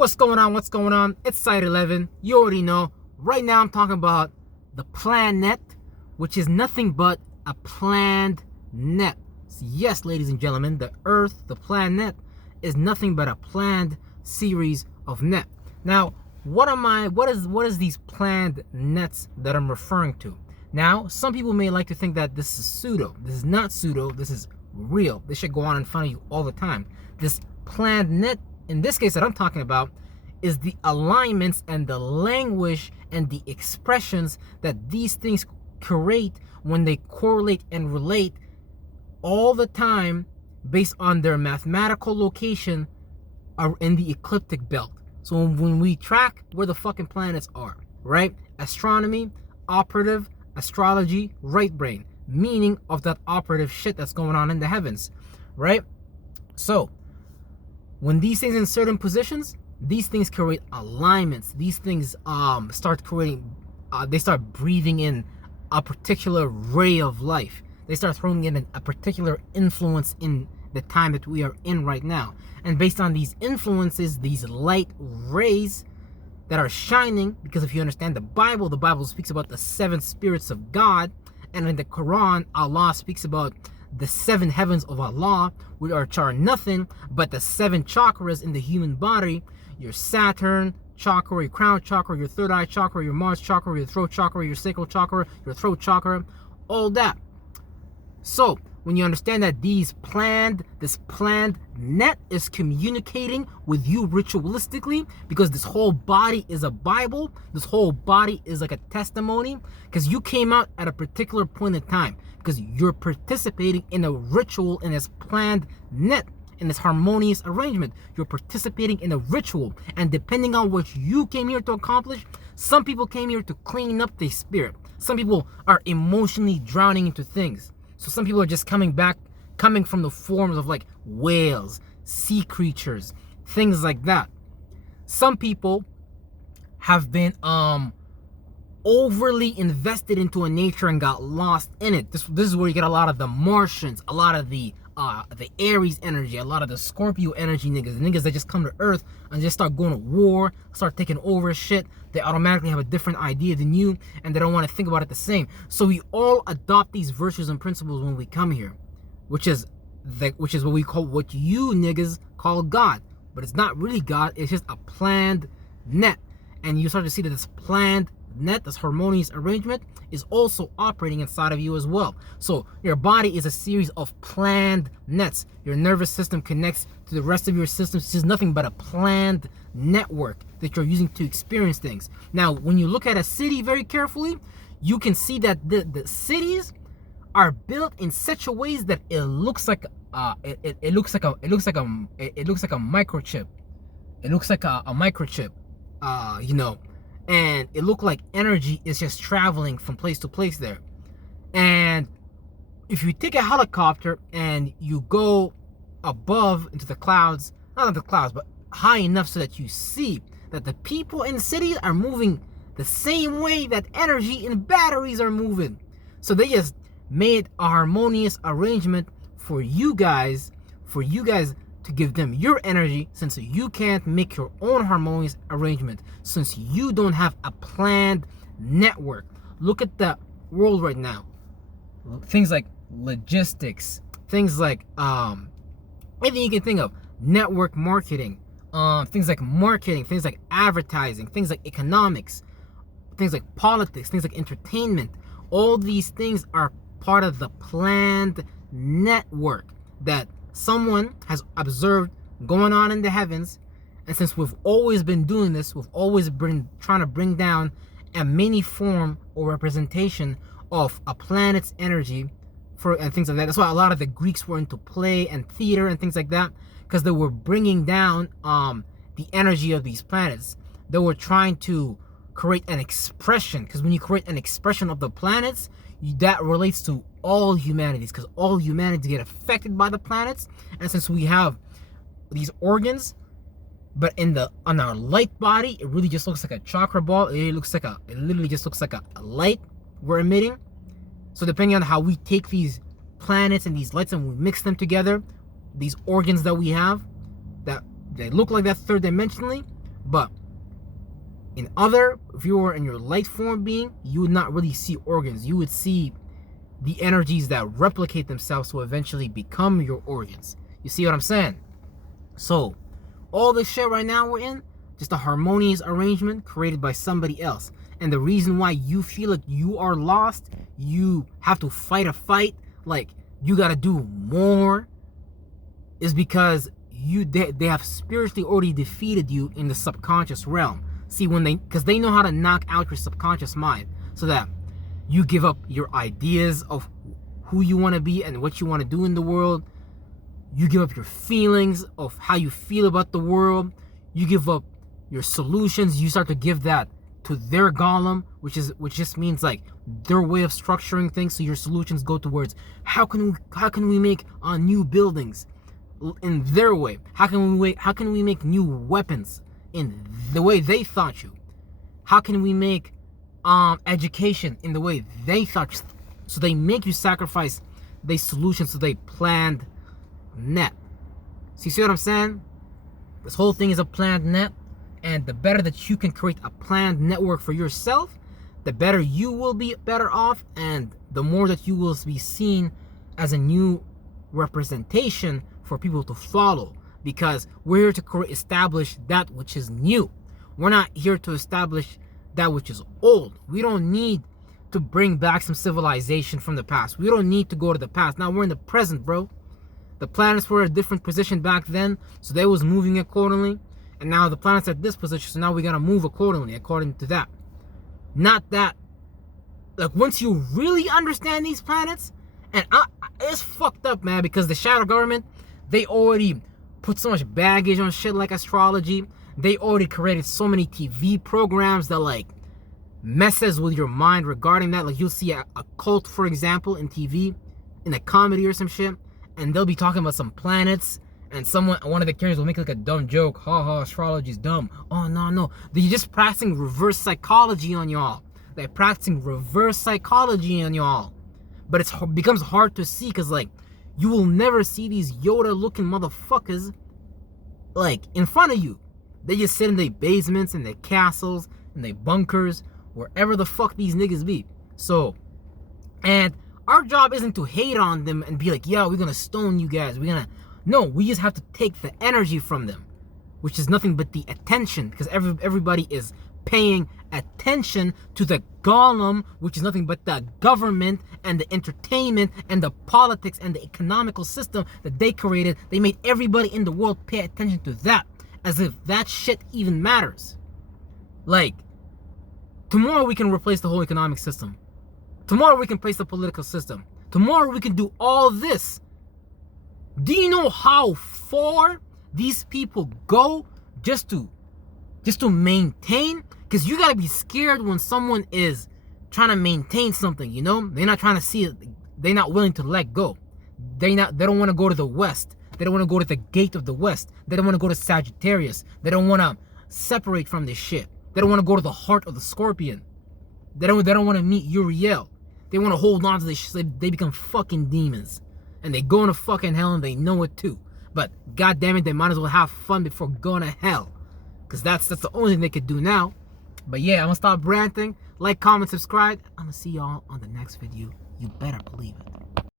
What's going on? What's going on? It's Side 11. You already know. Right now I'm talking about the planet, which is nothing but a planned net. So yes, ladies and gentlemen, the Earth, the planet, is nothing but a planned series of net. Now, what is these planned nets that I'm referring to? Now, some people may like to think that this is pseudo. This is not pseudo. This is real. This should go on in front of you all the time. This planned net, in this case that I'm talking about, is the alignments and the language and the expressions that these things create when they correlate and relate all the time based on their mathematical location in the ecliptic belt. So when we track where the fucking planets are, right? Astronomy, operative, astrology, right brain, meaning of that operative shit that's going on in the heavens, right? So when these things in certain positions, these things create alignments. These things start creating, they start breathing in a particular ray of life. They start throwing in a particular influence in the time that we are in right now. And based on these influences, these light rays that are shining, because if you understand the Bible speaks about the 7 spirits of God. And in the Quran, Allah speaks about the 7 heavens of Allah, which are nothing but the 7 chakras in the human body. Your Saturn chakra, your crown chakra, your third eye chakra, your Mars chakra, your throat chakra, your sacral chakra, your throat chakra, all that. So when you understand that this planned net is communicating with you ritualistically, because this whole body is a Bible, this whole body is like a testimony, because you came out at a particular point in time, because you're participating in a ritual, in this planned net, in this harmonious arrangement. You're participating in a ritual, and depending on what you came here to accomplish, some people came here to clean up their spirit. Some people are emotionally drowning into things. So some people are just coming from the forms of like whales, sea creatures, things like that. Some people have been overly invested into a nature and got lost in it. This is where you get a lot of the Martians, a lot of the Aries energy, a lot of the Scorpio energy niggas that just come to Earth and just start going to war, start taking over shit. They automatically have a different idea than you, and they don't want to think about it the same. So we all adopt these virtues and principles when we come here, which is what you niggas call God. But it's not really God, it's just a planned net. And you start to see that this planned net, this harmonious arrangement, is also operating inside of you as well. So your body is a series of planned nets. Your nervous system connects to the rest of your system. It's just nothing but a planned network that you're using to experience things. Now, when you look at a city very carefully, you can see that the cities are built in such a ways that it looks like it looks like a microchip. It looks like a microchip, and it looked like energy is just traveling from place to place there. And if you take a helicopter and you go above into the clouds, not in the clouds, but high enough so that you see that the people in cities are moving the same way that energy in batteries are moving. So they just made a harmonious arrangement for you guys to give them your energy, since you can't make your own harmonious arrangement, since you don't have a planned network. Look at the world right now. Things like logistics, things like anything you can think of, network marketing, things like marketing, things like advertising, things like economics, things like politics, things like entertainment. All these things are part of the planned network that someone has observed going on in the heavens. And since we've always been doing this, we've always been trying to bring down a mini form or representation of a planet's energy and things like that. That's why a lot of the Greeks were into play and theater and things like that, because they were bringing down the energy of these planets. They were trying to create an expression, because when you create an expression of the planets, that relates to all humanities, because all humanities get affected by the planets. And since we have these organs, but on our light body, it really just looks like a chakra ball. It literally just looks like a light we're emitting. So depending on how we take these planets and these lights and we mix them together, these organs that we have that they look like that third dimensionally, But if you were in your light form being, you would not really see organs. You would see the energies that replicate themselves to eventually become your organs. You see what I'm saying? So, all this shit right now we're in, just a harmonious arrangement created by somebody else. And the reason why you feel like you are lost, you have to fight a fight, like you gotta do more, is because they have spiritually already defeated you in the subconscious realm. See, because they know how to knock out your subconscious mind so that you give up your ideas of who you want to be and what you want to do in the world. You give up your feelings of how you feel about the world. You give up your solutions. You start to give that to their golem, which just means like their way of structuring things. So your solutions go towards how can we make new buildings in their way? How can we make new weapons in the way they thought you? How can we make education in the way they thought? So they make you sacrifice their solutions to their planned net. So you see what I'm saying? This whole thing is a planned net, and the better that you can create a planned network for yourself, the better you will be better off, and the more that you will be seen as a new representation for people to follow. Because we're here to establish that which is new. We're not here to establish that which is old. We don't need to bring back some civilization from the past. We don't need to go to the past. Now we're in the present, bro. The planets were at a different position back then, so they was moving accordingly. And now the planet's at this position, so now we gotta move accordingly, according to that. Not that, like, once you really understand these planets, and it's fucked up, man, because the shadow government, they already put so much baggage on shit like astrology. They already created so many TV programs that like messes with your mind regarding that. Like you'll see a cult, for example, in TV, in a comedy or some shit, and they'll be talking about some planets, and one of the characters will make like a dumb joke. Ha ha, astrology's dumb. Oh no. They're just practicing reverse psychology on y'all. They're practicing reverse psychology on y'all. But it becomes hard to see because like you will never see these Yoda-looking motherfuckers like in front of you. They just sit in their basements, in their castles, in their bunkers, wherever the fuck these niggas be. So, and our job isn't to hate on them and be like, yo, we're gonna stone you guys. No, we just have to take the energy from them, which is nothing but the attention, because everybody is paying attention to the golem, which is nothing but the government and the entertainment and the politics and the economical system that they created. They made everybody in the world pay attention to that, as if that shit even matters. Like, tomorrow we can replace the whole economic system. Tomorrow we can replace the political system. Tomorrow we can do all this. Do you know how far these people go just to maintain? Because you gotta be scared when someone is trying to maintain something, you know? They're not trying to see it. They're not willing to let go. They don't want to go to the west. They don't want to go to the gate of the west. They don't want to go to Sagittarius. They don't want to separate from this shit. They don't want to go to the heart of the Scorpion. They don't want to meet Uriel. They want to hold on to this shit. So they become fucking demons. And they go into fucking hell, and they know it too. But god damn it, they might as well have fun before going to hell. Because that's the only thing they could do now. But yeah, I'm going to stop ranting. Like, comment, subscribe. I'm going to see y'all on the next video. You better believe it.